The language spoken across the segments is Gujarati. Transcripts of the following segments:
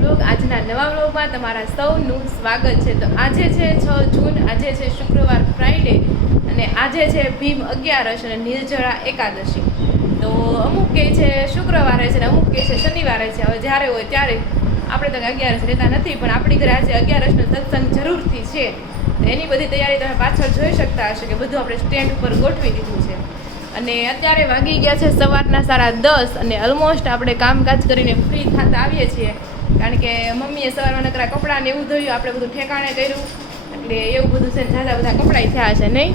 વ્લોગ આજના નવા વ્લોગમાં તમારા સૌનું સ્વાગત છે. તો આજે છે 6 જૂન, આજે છે શુક્રવાર ફ્રાઈડે અને આજે છે ભીમ 11 અને નિર્જળા એકાદશી. તો અમુક કહે છે શુક્રવારે છે ને અમુક કહે છે શનિવારે છે. હવે જ્યારે હોય ત્યારે આપણે તો 11 રહેતા નથી, પણ આપણી ઘરે આજે 11નો સત્સંગ જરૂરથી છે. તો એની બધી તૈયારી તમે પાછળ જોઈ શકતા હશો કે બધું આપણે સ્ટેન્ડ ઉપર ગોઠવી દીધું છે. અને અત્યારે વાગી ગયા છે સવારના 10:30 અને ઓલમોસ્ટ આપણે કામકાજ કરીને ફ્રી થતા આવીએ છીએ. કારણ કે મમ્મીએ સવારમાં નકરા કપડાં ને એવું ધોયું, આપણે બધું ઠેકાણે કર્યું, એટલે એવું બધું છે. ઝાઝા બધા કપડાં થયા છે નહીં?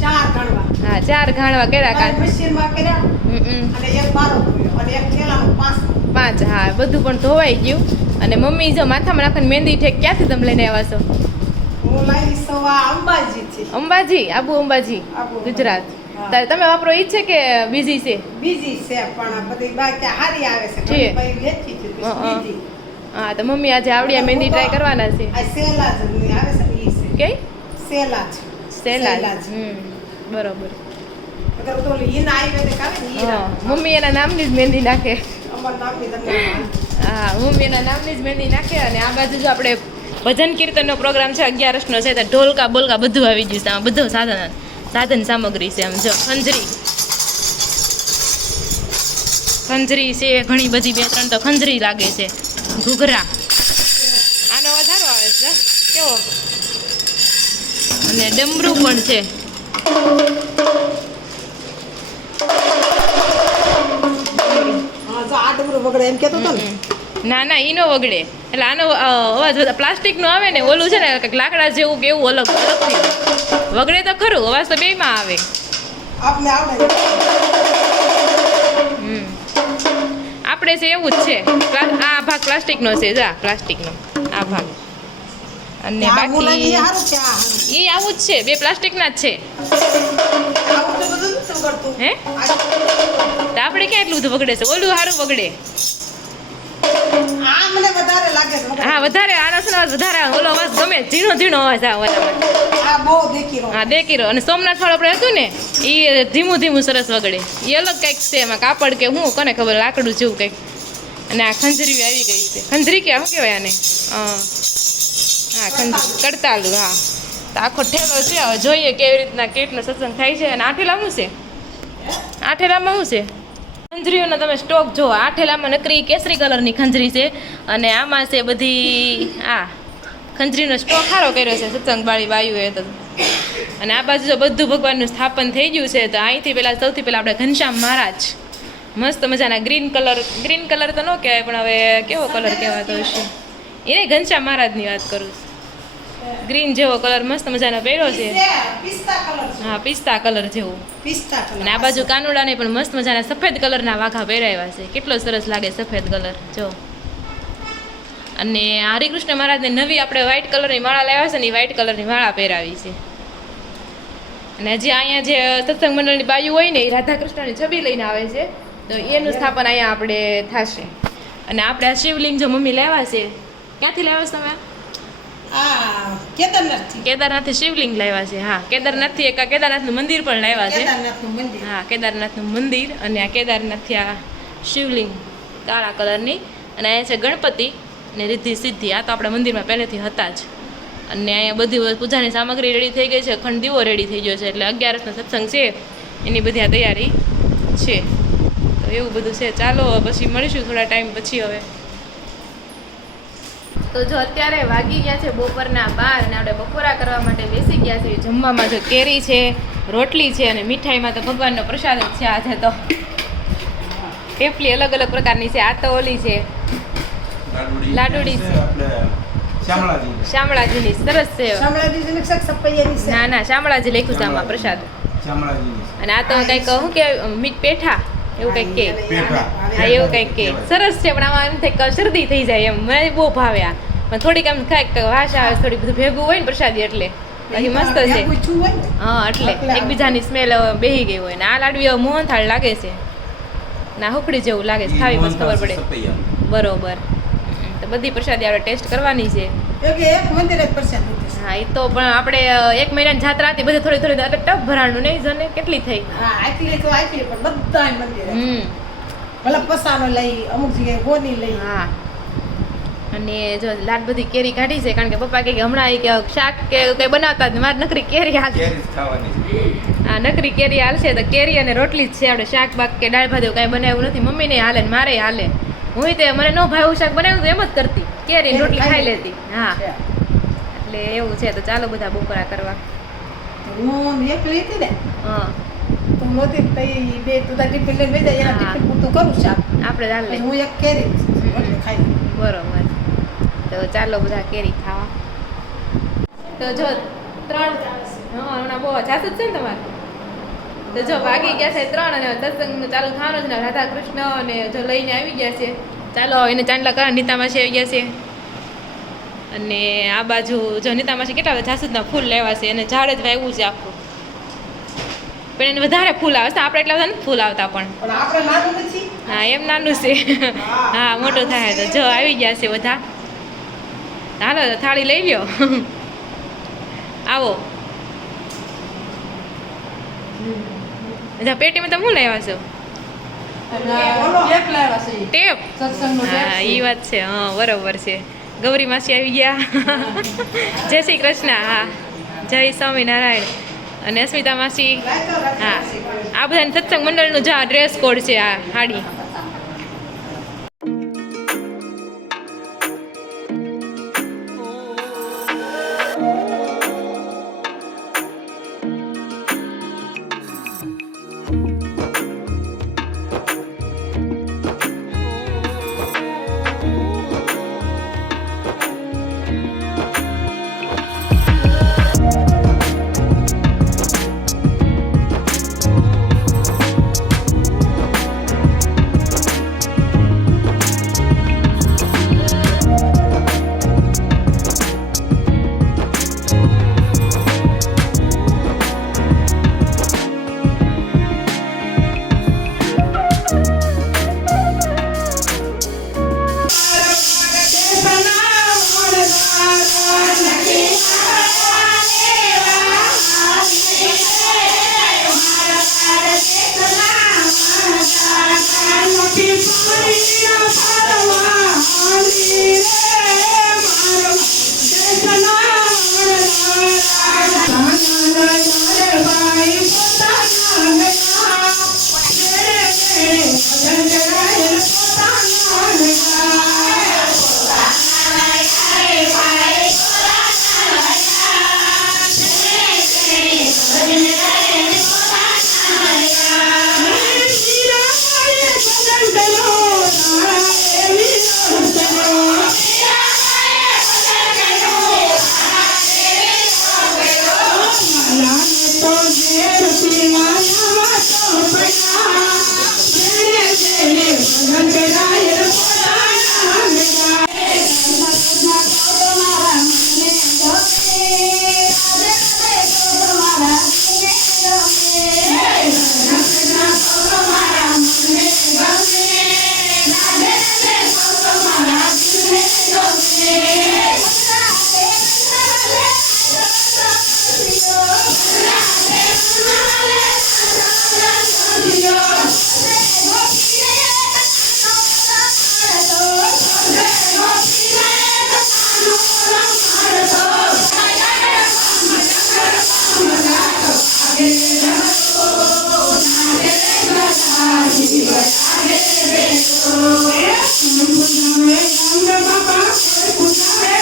4 ઘાણવા. હા, 4 ઘાણવા કર્યા કાજ. મશીનમાં કર્યા અને એક બારો ધોયો અને એક થેલાનો 5. હા, બધું પણ ધોવાઈ ગયું. અને મમ્મી જો માથામાં નાખીને મહેંદી ઠેક ક્યાંથી તમે લઈને આવ્યા છો? હું લાવી સવા અંબાજીથી. અંબાજી, આબુ અંબાજી, ગુજરાત. તમે વાપરો ઈ છે કે બીજી છે? બીજી છે પણ બધી બાકી હારી આવે છે. ઘણી બધી લેતી છે બીજી. હા, તો મમ્મી આજે આવડિયા મહેંદી ટ્રાય કરવાના છે. આ સેલા જ આવે છે ને ઈ છે. કે સેલા જ. બરોબર. અગર તો ઈન આવી ને કાવે ને ઈ. મમ્મી એના નામની જ મહેંદી નાખે. અમાર નામની તમને. હા, મમ્મી એના નામની જ મહેંદી નાખે. અને આ બાજુ જો આપણે ભજન કીર્તનનો પ્રોગ્રામ છે 11નો છે, તો ઢોલકા બોલકા બધું આવી ગયું છે. આમાં બધું સાધન સામગ્રી છે. આમ જો ખંજરી છે, ઘણી બધી 2-3 તો ખંજરી લાગે છે. ઘૂઘરા, આનો અવાજ સારો આવે છે, કેવો? અને ડમરું પણ છે. હા, જો આ ડમરું વગડે એમ કેતો તો ને. ના ઈનો વગડે, એટલે આનો અવાજ પ્લાસ્ટિકનો આવે ને, ઓલું છે ને કંઈક લાકડા જેવું કે એવું અલગથી વગડે તો ખરું, અવાજ તો બેયમાં આવે. આપને આવડે. આપણે છે એવું જ છે. આ ભાગ પ્લાસ્ટિકનો છે, જા પ્લાસ્ટિકનો આ ભાગ. અને બાકી એ આવું જ છે, બે પ્લાસ્ટિકના જ છે. હે, તો આપણે ક્યાં એટલું બધું વગડે છે? ઓલું સારું વગડે. મને વધારે લાગે છે. હા, વધારે આનો છે ને વધારે ઓલો અવાજ ગમે, ઝીણો અવાજ આવે ઓલામાં. આ બહુ દેખીરો. હા, દેખીરો. અને સોમનાથ વાળો આપણે હતું ને, એ ધીમું સરસ વગડે. એ અલગ કંઈક છે, એમાં કાપડ કે હું કોને ખબર, લાકડું જેવું કંઈક. અને આ ખંજરી આવી ગઈ છે. ખંજરી કે શું કહેવાય આને? હા, ખંજરી, કડતાલું. હા, તો આખો ઠેલો છે. હવે જોઈએ કેવી રીતના કેટલનો સત્સંગ થાય છે. અને આઠેલામાં શું છે? આઠેલામાં શું છે? ખંજરીઓનો તમે સ્ટોક જો. આઠેલામાં નકરી કેસરી કલરની ખંજરી છે, અને આમાં છે બધી આ ખંજરીનો સ્ટોક સારો કર્યો છે સત્સંગ વાળી બાયુએ તો. અને આ બાજુ જો બધું ભગવાનનું સ્થાપન થઈ ગયું છે. તો અહીંથી સૌથી પહેલાં આપણે ઘનશ્યામ મહારાજ મસ્ત મજાના ગ્રીન કલર તો ન કહેવાય, પણ હવે કેવો કલર કહેવાતો હશે એને? ઘનશ્યામ મહારાજની વાત કરું છું. ગ્રીન જેવો કલર મસ્ત મજાનો પહેર્યો છે. હા, પિસ્તા કલર જેવો. અને આ બાજુ કાનુડાને પણ મસ્ત મજાના સફેદ કલરના વાઘા પહેરાવ્યા છે. કેટલો સરસ લાગે સફેદ કલર જો. અને હરિકૃષ્ણ મહારાજને નવી આપણે વ્હાઇટ કલરની માળા લાવ્યા છે ને, એ વ્હાઇટ કલરની માળા પહેરાવી છે. અને હજી અહીંયા જે સત્સંગ મંડળની બાજુ હોય ને, એ રાધાકૃષ્ણની છબી લઈને આવે છે. તો એનું સ્થાપન અહીંયા આપણે થશે. અને આપણે આ શિવલિંગ જો મમ્મી લાવ્યા છે. ક્યાંથી લાવ્યા છો તમે? કેદારનાથથી શિવલિંગ લાવ્યા છે. હા, કેદારનાથથી એક કેદારનાથનું મંદિર પણ લાવ્યા છે. હા, કેદારનાથનું મંદિર. અને આ કેદારનાથથી આ શિવલિંગ કાળા કલરની. અને અહીંયા છે ગણપતિ ને રિદ્ધિ સિદ્ધિ. આ તો આપણા મંદિરમાં પહેલેથી હતા જ. અને અહીંયા બધી પૂજાની સામગ્રી રેડી થઈ ગઈ છે. અખંડ દીવો રેડી થઈ ગયો છે. એટલે 11નો સત્સંગ છે એની બધી આ તૈયારી છે. તો એવું બધું છે. ચાલો પછી મળીશું થોડા ટાઈમ પછી. હવે તો જો અત્યારે વાગી ગયા છે બપોરના 12 અને આપણે બપોરા કરવા માટે બેસી ગયા છે. જમવામાં જો કેરી છે, રોટલી છે, અને મીઠાઈમાં તો ભગવાનનો પ્રસાદ જ છે આજે તો. ટેપલી અલગ પ્રકારની છે. આ તો ઓલી છે લાડુડી છે, શામળાજીની સરસ છે. ના શામળાજી લખ્યું છે આમાં પ્રસાદ. અને આ તો કંઈક શું કે મીઠ પેઠા એવું કંઈક કે. હા, એવું કંઈક કે સરસ છે. પણ આમાં એમ થાય શરદી થઈ જાય એમ. મને બહુ ભાવે આ, પણ થોડીક આમ કાંઈક વાસ આવે, થોડી બધું ભેગું હોય ને પ્રસાદી, એટલે બાકી મસ્ત છે. હા, એટલે એકબીજાની સ્મેલ બેહી ગઈ હોય. ને આ લાડવી મોહનથાળ લાગે છે. ના હુકડી જેવું લાગે છે. ખાવી મસ્ત ખબર પડે. બરોબર. તો બધી પ્રસાદી આપણે ટેસ્ટ કરવાની છે. હા, એ તો પણ આપણે 1 મહિનાની જાત્રા હતી, બધી થોડી ટપ ભરાણું નહીં જો ને કેટલી થઈ. ભલે પસાનો લઈ, અમુક જગ્યાએ ગોની લઈ. હા, અને જો લાડ બધી કેરી કાઢી છે કારણ કે પપ્પા કહે કે હમણાં એ કે શાક કે કંઈ બનાવતા જ મારે નકરી કેરી હાલ કેરી જ ખાવાની છે. આ નકરી કેરી હાલશે તો કેરી અને રોટલી જ છે આપણે શાક બાક કે દાળ ભાત એવું કાંઈ બનાવ્યું નથી મમ્મીને હાલે ને મારે હાલે હું તે મને ન ભાઈ શાક બનાવ્યું તો એમ જ કરતી કેરી ને રોટલી ખાઈ લેતી હા એટલે એવું છે તો ચાલો બધા બપોરા કરવા હું એકલી હતી ને હા તો નહોતી તો ઈ બે તું તાર ટિફિન લઈને બેસી જાય એના હા. ટિફિન પૂરતું કરું શાક આપણે હાલ પછી હું એક કેરી એટલે ખાઈ બરોબર તો ચાલો બધા કેરી ખાવા તો જો 3 હમણાં બહુ જાસુ જ છે ને તમારે તો જો વાગી ગયા છે 3 અને સત્સંગનું ચાલુ થવાનું છે ને રાધા કૃષ્ણ અને જો લઈને આવી ગયા છે ચાલો એને ચાંદલા કરવા નીતામાસી આવી ગયા છે અને આ બાજુ જો નીતામાસી કેટલા બધા જાસૂદના ફૂલ લેવા છે અને ઝાડ જ વાવ્યું છે આખું પણ એને વધારે ફૂલ આવે છે આપણે એટલા બધા નથી ફૂલ આવતા પણ પણ આપણે નાનું નથી હા એમ નાનું છે હા મોટું થાય તો જો આવી ગયા છે બધા હાલો તો થાળી લઈ લ્યો આવો અચ્છા પેટીમાં તમે શું લાવ્યા છો ઓલો એક લાવ્યા છે ઈ. ટેપ સત્સંગનો ટેપ હા છે. એ વાત છે હા બરોબર છે ગૌરી માસી આવી ગયા જય શ્રી કૃષ્ણ હા જય સ્વામિનારાયણ અને અસ્મિતા માસી હા આ બધાને સત્સંગ મંડળનું જા ડ્રેસ કોડ છે આ સાડી Bye.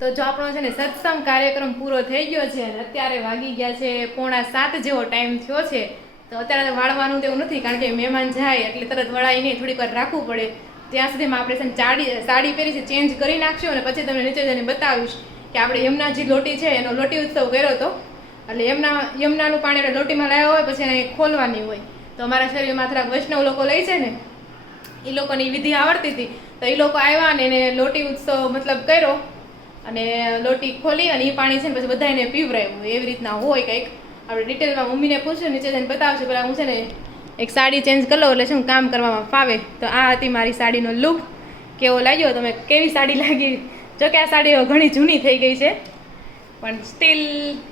તો જો આપણો છે ને સત્સંગ કાર્યક્રમ પૂરો થઈ ગયો છે અને અત્યારે વાગી ગયા છે 6:45 જેવો ટાઈમ થયો છે. તો અત્યારે વાળવાનું તેવું નથી, કારણ કે મહેમાન જાય એટલે તરત વળાય નહીં, થોડીક વાર રાખવું પડે. ત્યાં સુધીમાં આપણે છે ને સાડી પહેરી છે ચેન્જ કરી નાખશું અને પછી તમને નીચે જઈને બતાવીશ કે આપણે યમુનાજી લોટી છે એનો લોટી ઉત્સવ કર્યો હતો. એટલે યમુનાનું પાણી આપણે લોટીમાં લાવ્યા હોય પછી એને ખોલવાની હોય. તો અમારા શરીરમાં થોડાક વૈષ્ણવ લોકો લઈ છે ને, એ લોકોની વિધિ આવડતી હતી, તો એ લોકો આવ્યા ને એને લોટી ઉત્સવ મતલબ કર્યો અને લોટી ખોલી અને એ પાણી છે ને પછી બધાને પીવરાયું. એવી રીતના હોય કંઈક. આપણે ડિટેલમાં મમ્મીને પૂછ્યું, નીચે જઈને બતાવશે. પહેલાં હું છે ને એક સાડી ચેન્જ કરી લઉં એટલે શું કામ કરવામાં ફાવે. તો આ હતી મારી સાડીનો લુક. કેવો લાગ્યો? તમે કેવી સાડી લાગી? જો કે આ સાડીઓ ઘણી જૂની થઈ ગઈ છે પણ સ્ટીલ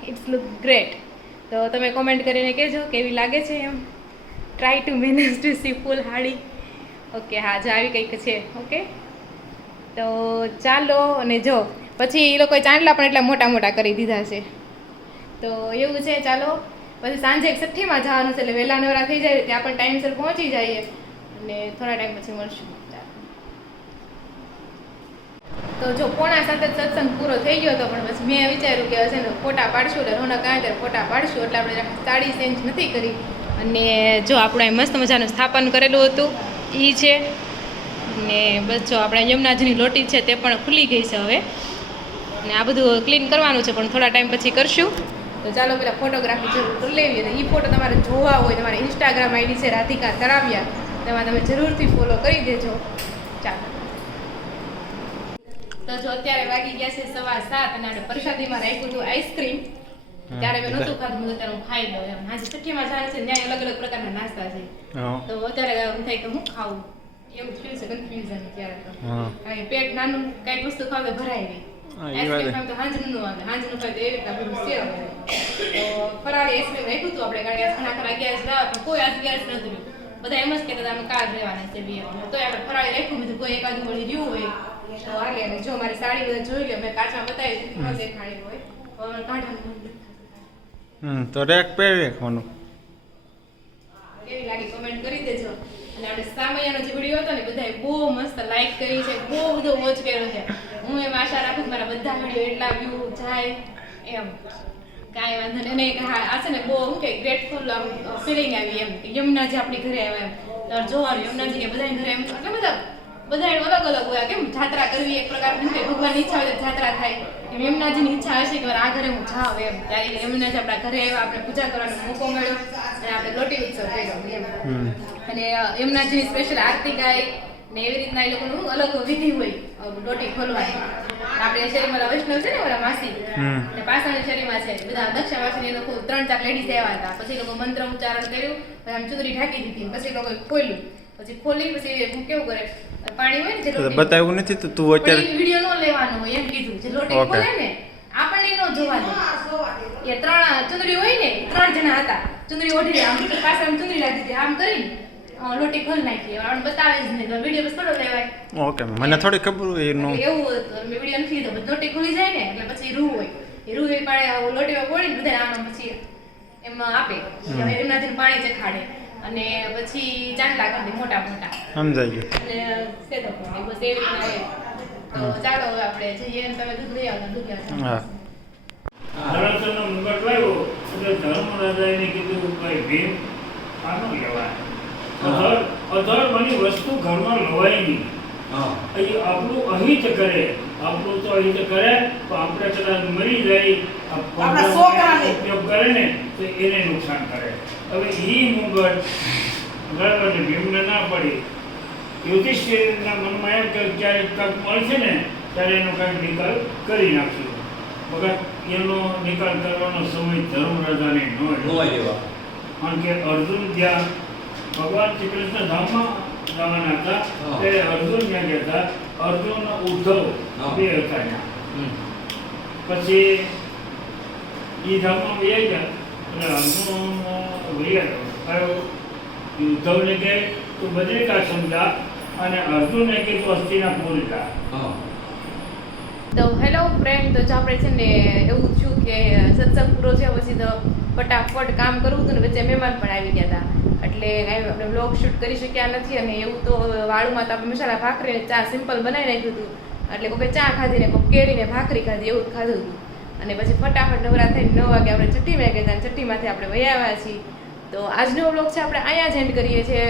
ઇટ્સ લુક ગ્રેટ. તો તમે કોમેન્ટ કરીને કહેજો કેવી લાગે છે એમ. Try to manage to see ફૂલ હાડી. ઓકે, હા, જો આવી કંઈક છે. ઓકે, તો ચાલો. અને જો પછી એ લોકોએ ચાંદલા પણ એટલા મોટા મોટા કરી દીધા છે. તો એવું છે. ચાલો, પછી સાંજે એક છઠ્ઠીમાં જવાનું છે એટલે વહેલા નવરા થઈ જાય, ત્યાં પણ ટાઈમસર પહોંચી જઈએ અને થોડા ટાઈમ પછી મળશું. તો જો 6:45 સત્સંગ પૂરો થઈ ગયો હતો, પણ પછી મેં વિચાર્યું કે છે ને ફોટા પાડશું, એટલે રોનક આવે ત્યારે ફોટા પાડશું, એટલે આપણે સાડી ચેન્જ નથી કરી. અને જો આપણે મસ્ત મજાનું સ્થાપન કરેલું હતું એ છે. ને બસ જો આપણે યમુનાજીની લોટી છે તે પણ ખુલી ગઈ છે હવે. ને આ બધું ક્લીન કરવાનું છે પણ થોડા ટાઈમ પછી કરશું. તો ચાલો પેલા ફોટોગ્રાફી જરૂર કરી લેવી. અને એ ફોટો તમારે જોવા હોય, તમારી ઇન્સ્ટાગ્રામ આઈડી છે રાધિકા તળાવિયા, તેમાં તમે જરૂરથી ફોલો કરી દેજો. ચાલો, તો જો અત્યારે વાગી ગયા છે 7:15 અને આપણે પ્રસાદીમાં રાખ્યું હતું આઈસ્ક્રીમ. ત્યારે મેં નહોતું ખાધું, હું અત્યારે હું ખાઈ લઉં એમ. આજે છઠ્ઠીમાં જાય છે ત્યાં અલગ અલગ પ્રકારના નાસ્તા છે, તો અત્યારે એમ થાય કે હું ખાવું એવું થયું છે. કન્ફ્યુઝન ત્યારે તો પેટ નાનું કઈક વસ્તુ ખાવ તો ભરાય નહીં. આઈસ્ક્રીમ ખાવ તો હાંજનું આવે, હાંજનું ખાવ તો એવી રીતના બધું સેવ આવે. તો ફરાળી આઈસ્ક્રીમ રાખ્યું હતું આપણે, કારણ કે ઘણા ખરા ગેસ લાવે પણ કોઈ આજ ગેસ નહોતું. બધા એમ જ કહેતા અમે કાર લેવાના છે બે, તો આપણે ફરાળી રાખ્યું બધું. કોઈ એકાદું વળી રહ્યું હોય તો હાલે. અને જો મારી સાડી બધા જોઈ લો, મેં કાચમાં બતાવી ન દેખાડી હોય કાઢવાનું. તો રેક પહેરી રાખવાનું. કેવી લાગી કમેન્ટ કરી દેજો. અને આપણે સામૈયાનો જે વિડીયો હતો ને બધાએ બહુ મસ્ત લાઈક કરી છે, બહુ બધો વોચ કર્યો છે. હું એમ આશા રાખું કે મારા બધા વિડીયો એટલા વ્યૂ જાય એમ. કાંઈ વાંધો નહીં. અને હા, આ છે ને બહુ શું કે ગ્રેટફુલ ફિલિંગ આવી એમ કે યમુનાજી આપણી ઘરે આવ્યા એમ. તો જોવાનું યમુનાજી કે બધાની ઘરે એમ એટલે બધા અલગ અલગ હોય. કેમ જાત્રા કરવી એક પ્રકારની કે ભગવાનની ઈચ્છા હોય તો જાત્રા થાય. એમ યમુનાજીની ઈચ્છા હશે કે આ ઘરે હું જાઉં એમ. ત્યારે યમુનાજી આપણા ઘરે આવ્યા, આપણે પૂજા કરવાનો મોકો મળ્યો અને આપણે લોટી ઉત્સવ કર્યો એમ. અને યમુનાજીની સ્પેશિયલ આરતી ગાય ને એવી રીતના એ લોકોનું અલગ વિધિ હોય લોટી ખોલવાની. આપણે શેરીમાં ઓલા વૈષ્ણવ છે ને ઓલા માસી હમ. અને પાછળની શેરીમાં છે બધા દક્ષા માસીને એ લોકો 3-4 લેડીઝ આવ્યા હતા. પછી એ લોકો મંત્ર ઉચ્ચારણ કર્યું, પછી આમ ચુંદડી ઢાંકી દીધી, પછી એ લોકોએ ખોલ્યું, પછી ખોલી પછી હું કેવું કરે પાણી હોય ને જે તો લોટી બતાવ્યું નથી તો તું અત્યારે વિડીયો નો લેવાનો હોય એમ કીધું. જે લોટી Okay. ખોલે ને આપણને નો જોવા દે. એ 3 ચુંદડી હોય ને 3 જણા હતા. ચુંદડી ઓઢી આમ પાછળ ચુંદડી લાગી દીધી, આમ કરીને લોટી ખોલ નાખી. હવે આપણને બતાવે જ નહીં તો વિડીયો બસ થોડો લેવાય. ઓકે મને થોડી ખબર હોય એનું એટલે એવું હતું. મેં વિડીયો નથી લીધો, બસ લોટી ખુલી જાય ને એટલે પછી રૂ હોય. એ રૂ એ પાણી લોટીમાં પોળીને બધા આમાં પછી એમાં આપે. હવે એમનાથી પાણી ચખાડે અને પછી ચાંદલા કરી દે મોટા મોટા સમજાઈ ગયું. અને સેદો કરે. બસ એ રીતના એ. તો ચાલો હવે આપણે જઈએ. તમે દૂધ લઈ આવતા દૂધ લેતા. હા ધરાસરનો મુગટ લાવ્યો એટલે ધર્મરાજાએ કીધું ભાઈ ભીમ આનો લેવાય અધર્મની વસ્તુ ઘરમાં લવાય નહીં. અહીં આપણું અહિત કરે, આપણું તો અહિત કરે તો આપણે કદાચ મરી જાય આપણા છોકરાને. ઉપયોગ કરે ને તો એને નુકસાન કરે. હવે ઈ મુગટ બરાબર ભીમને ના પડી. યુધિષ્ઠિરના મનમાં એમ કે ક્યારેક તક મળશે ને ત્યારે એનો કાંઈક નિકાલ કરી નાખશું. વગર એનો નિકાલ કરવાનો સમય ધર્મરાજાને ન રહ્યો. કારણ કે અર્જુન જ્યાં ભગવાન શ્રી કૃષ્ણ ધામમાં જવાના હતા ત્યારે અર્જુન ત્યાં ગયા હતા. અર્જુન ઉદ્ધવ બે હતા ત્યાં. પછી એ ધામમાં વહી ગયા એટલે અર્જુન વહી આવ્યો. ઉદ્ધવને કહે તું બદ્રિકાશ્રમ જા અને અર્જુનને કહે તું હસ્તિનાપુર જા. તો હેલો ફ્રેન્ડ, તો જો આપણે છે ને એવું થયું કે સત્સંગ પૂરો થયો પછી તો ફટાફટ કામ કરવું હતું ને વચ્ચે મહેમાન પણ આવી ગયા હતા એટલે કાંઈ આપણે વ્લોગ શૂટ કરી શક્યા નથી. અને એવું તો વાળુમાં તો આપણે મસાલા ભાખરી ચા સિમ્પલ બનાવી નાખ્યું હતું. એટલે કોઈ ચા ખાધી ને કોઈ કેરીને ભાખરી ખાધી એવું જ ખાધું હતું. અને પછી ફટાફટ નવરા થઈને 9 વાગે આપણે છઠ્ઠીમાં ગયા હતા. છઠ્ઠીમાંથી આપણે વહી આવ્યા છીએ. તો આજનો વ્લોગ છે આપણે અહીંયા જ એન્ડ કરીએ છીએ.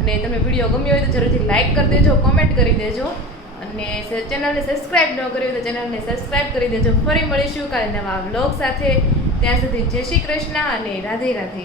અને તમને વિડીયો ગમ્યો હોય તો જરૂરથી લાઈક કરી દેજો, કોમેન્ટ કરી દેજો અને ચેનલને સબસ્ક્રાઇબ ન કરી હોય તો ચેનલને સબસ્ક્રાઇબ કરી દેજો. ફરી મળીશું કાલે નવા વ્લોગ સાથે. ત્યાં સુધી જય શ્રી કૃષ્ણ અને રાધે રાધે.